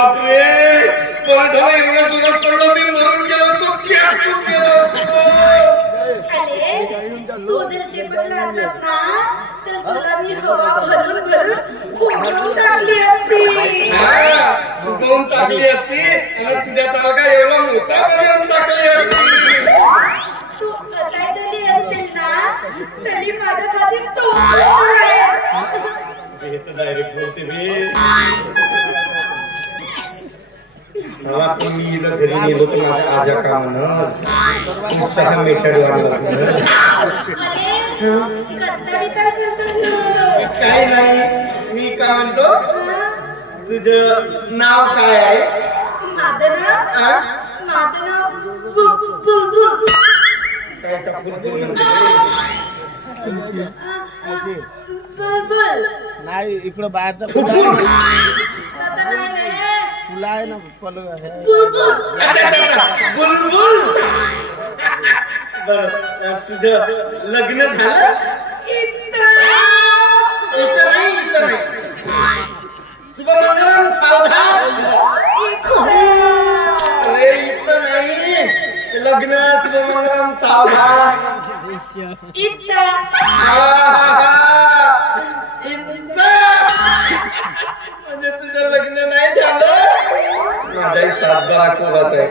बापरे मला झाला एवढा जोरात पडलो मी मरून गेलो तो खेळून गेलो अरे तू दिल ते पण लागलात ना तर तुला मी हवा भरून भरून फुगवून टाकली असती फुगवून टाकली असती आणि तुझ्या तालका एवढा मोठा बनवून टाकली असती तू कताय दिली असतील ना तरी माझ्या हाती तो डायरेक्ट बोलते मी साला तुम्ही हिला घरी नेलो तर माझ्या आजा का म्हणत सहा मेटाडी वाढला काय नाही मी काय म्हणतो तुझं नाव काय आहे माझं नाव काय बुलबुल नाही इकडं बाहेरचा बुलबुल फुला आहे ना बुलबुल बरं तुझं लग्न झालं इथं नाही शुभमंगलम सावधान अरे इथं नाही लग्न शुभमंगलम सावधान म्हणजे तुझं लग्न नाही झालं माझाही सातबारा कोलाचा आहे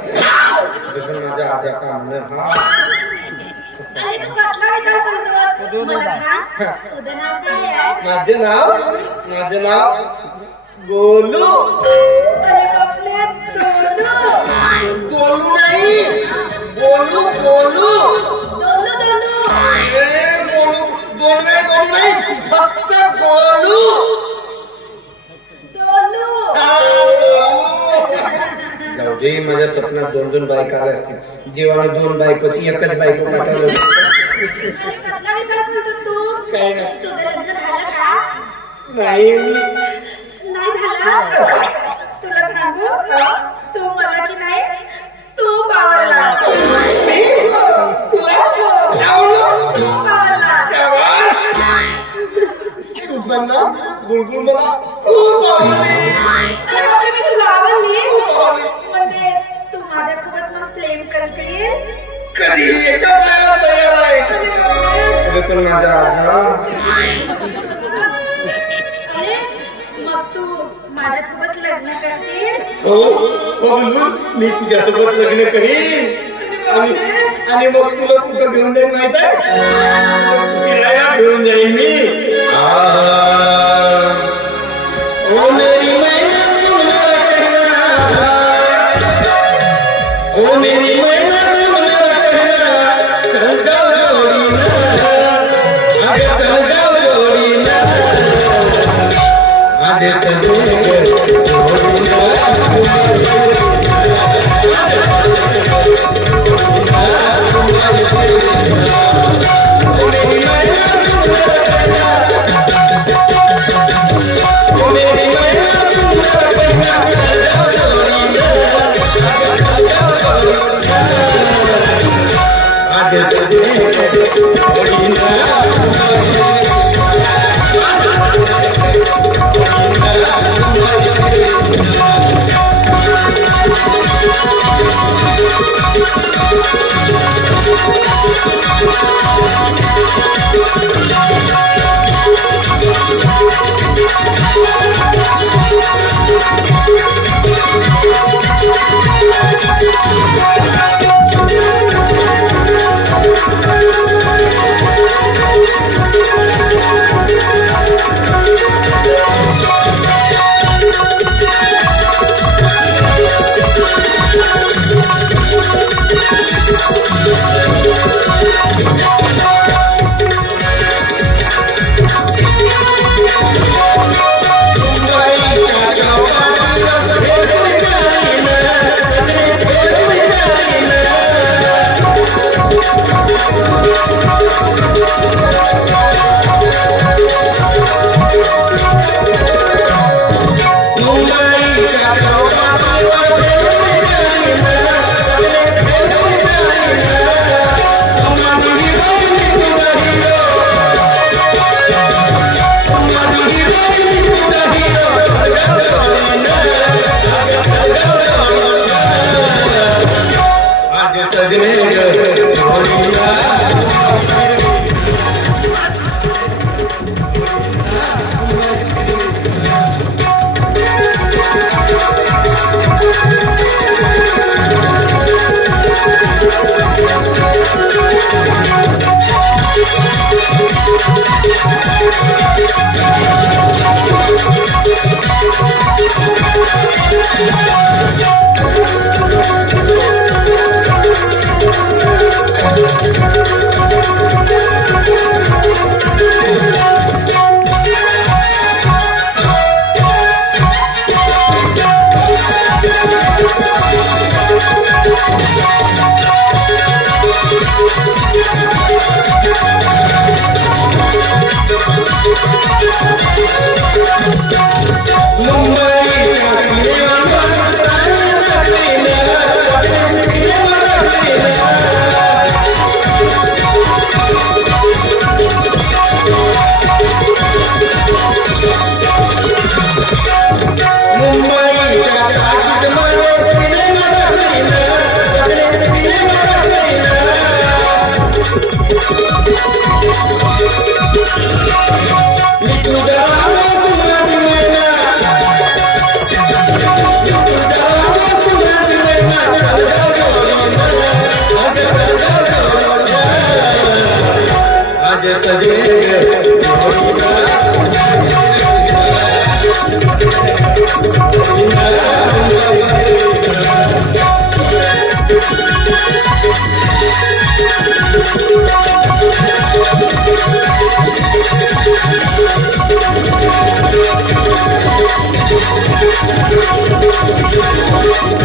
माझ्या आजा का म्हणून अरे तू कसला विचार करतो मला सांग तुझं नाव काय आहे माझे नाव गोलू अरे कपले गोलू नाही गोलू गोलू दोनू दोन नाही फक्त गोलू जाऊ दे माझ्या स्वप्नात दोन बायका आल्या असतील देवाने दोन बायकोची एकच बायको पाठवलं कसला विचार करतो तू काय नाही तुझं लग्न झालं का नाही झालं तुला सांगू तू मला की नाही तू पावरला बुलबुल मला खूप आवडली मी तुला आवडली म्हणजे तू माझ्यासोबत मग प्रेम करते कधी एका प्रेमाला तयार आहे पण माझ्या अरे मग तू माझ्यासोबत लग्न करते हो बुलबुल मी तुझ्यासोबत लग्न करीन आणि मग तुला कुठं घेऊन जाईन माहित आहे फिरायला घेऊन जाईन मी ओ मेरी मैना सुन कहना ओ मेरी मैना सुन कहना चल जाओ जोड़ी ना आगे चल जाओ जोड़ी ना आगे सजे Thank you.